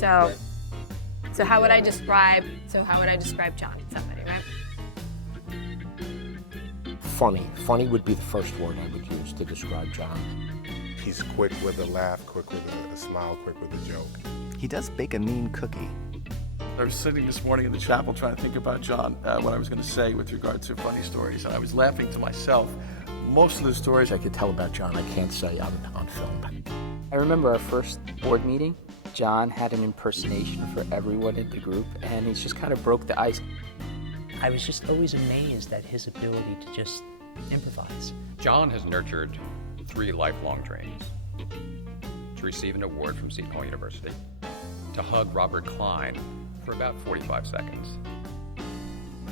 So how would I describe John to somebody, right? Funny. Funny would be the first word I would use to describe John. He's quick with a laugh, quick with a smile, quick with a joke. He does bake a mean cookie. I was sitting this morning in the chapel trying to think about John, what I was going to say with regard to funny stories, and I was laughing to myself. Most of the stories I could tell about John, I can't say on film. I remember our first board meeting. John had an impersonation for everyone in the group, and he just kind of broke the ice. I was just always amazed at his ability to just improvise. John has nurtured 3 lifelong dreams: to receive an award from Seton Hall University, to hug Robert Klein for about 45 seconds,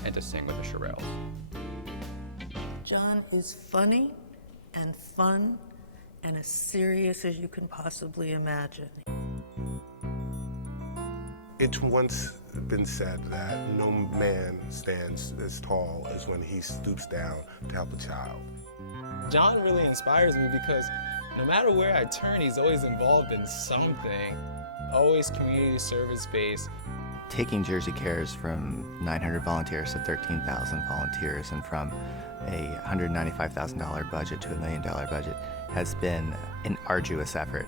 and to sing with the Shirelles. John is funny and fun and as serious as you can possibly imagine. It's once been said that no man stands as tall as when he stoops down to help a child. John really inspires me because no matter where I turn, he's always involved in something. Always community service-based. Taking Jersey Cares from 900 volunteers to 13,000 volunteers and from a $195,000 budget to $1 million budget has been an arduous effort.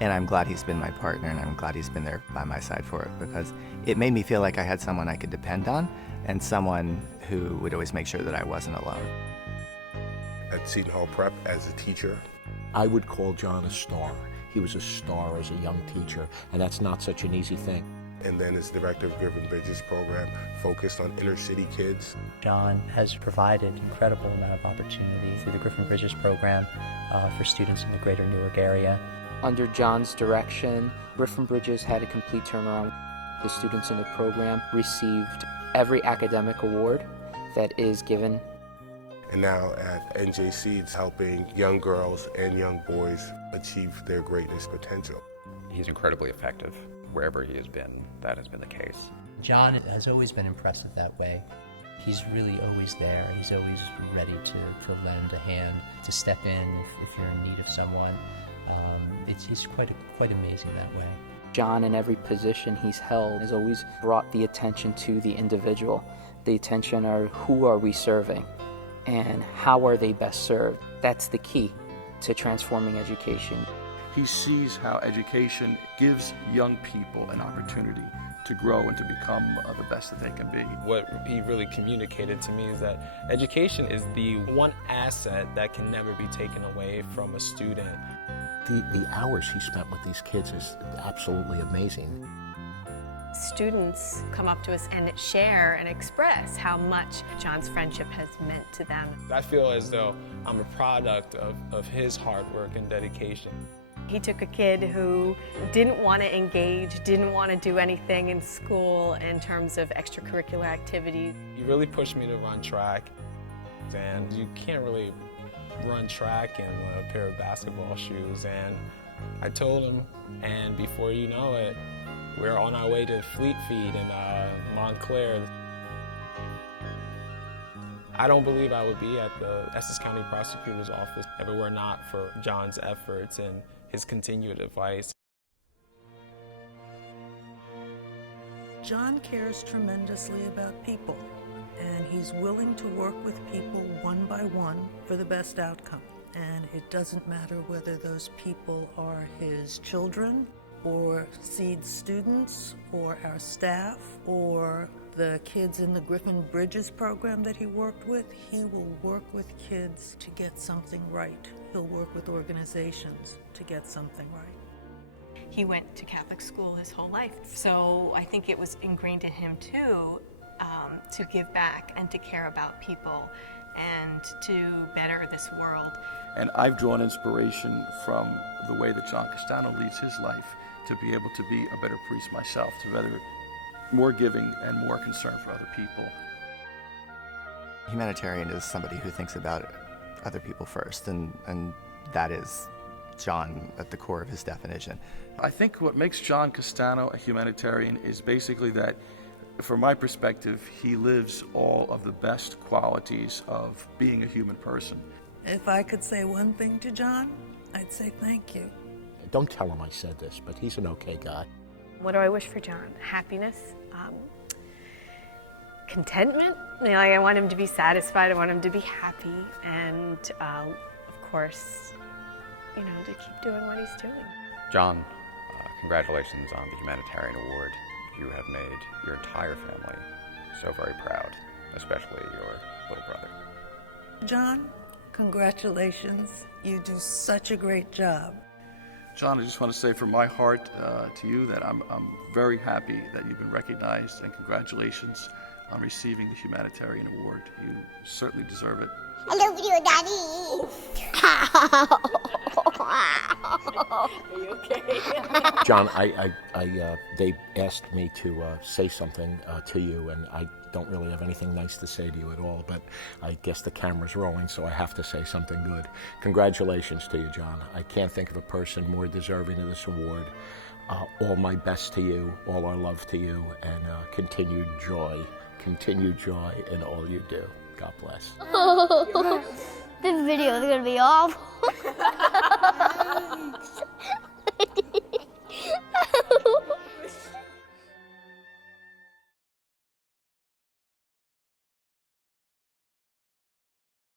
And I'm glad he's been my partner, and I'm glad he's been there by my side for it, because it made me feel like I had someone I could depend on and someone who would always make sure that I wasn't alone. At Seton Hall Prep, as a teacher, I would call John a star. He was a star as a young teacher, and that's not such an easy thing. and then as director of Griffin Bridges program, focused on inner city kids. John has provided an incredible amount of opportunity through the Griffin Bridges program for students in the greater Newark area. Under John's direction, Griffin Bridges had a complete turnaround. The students in the program received every academic award that is given. And now at NJC, it's helping young girls and young boys achieve their greatness potential. He's incredibly effective. Wherever he has been, that has been the case. John has always been impressive that way. He's really always there. He's always ready to lend a hand, to step in if you're in need of someone. He's quite amazing that way. John, in every position he's held, has always brought the attention to the individual. The attention are who are we serving and how are they best served. That's the key to transforming education. He sees how education gives young people an opportunity to grow and to become the best that they can be. What he really communicated to me is that education is the one asset that can never be taken away from a student. The hours he spent with these kids is absolutely amazing. Students come up to us and share and express how much John's friendship has meant to them. I feel as though I'm a product of his hard work and dedication. He took a kid who didn't want to engage, didn't want to do anything in school in terms of extracurricular activities. He really pushed me to run track, and you can't really run track in a pair of basketball shoes. And I told him, and before you know it, we're on our way to Fleet Feet in Montclair. I don't believe I would be at the Essex County Prosecutor's Office if it were not for John's efforts and his continued advice. John cares tremendously about people, and he's willing to work with people one by one for the best outcome. And it doesn't matter whether those people are his children, or SEED students, or our staff, or the kids in the Griffin Bridges program that he worked with. He will work with kids to get something right. He'll work with organizations to get something right. He went to Catholic school his whole life, so I think it was ingrained in him too to give back and to care about people and to better this world. And I've drawn inspiration from the way that John Castano leads his life to be able to be a better priest myself, to be better, more giving and more concerned for other people. Humanitarian is somebody who thinks about other people first, and that is John at the core of his definition. I think what makes John Castano a humanitarian is basically that, from my perspective, he lives all of the best qualities of being a human person. If I could say one thing to John, I'd say thank you. Don't tell him I said this, but he's an okay guy. What do I wish for John? Happiness, contentment. You know, I want him to be satisfied. I want him to be happy, and of course, you know, to keep doing what he's doing. John, congratulations on the Humanitarian Award. You have made your entire family so very proud, especially your little brother. John, congratulations. You do such a great job. John, I just want to say from my heart to you that I'm very happy that you've been recognized, and congratulations on receiving the Humanitarian Award. You certainly deserve it. I love you, Daddy. Are you okay? John, they asked me to say something to you, and I don't really have anything nice to say to you at all, but I guess the camera's rolling, so I have to say something good. Congratulations to you, John. I can't think of a person more deserving of this award. All my best to you, all our love to you, and continued joy in all you do. God bless. This video is going to be awful.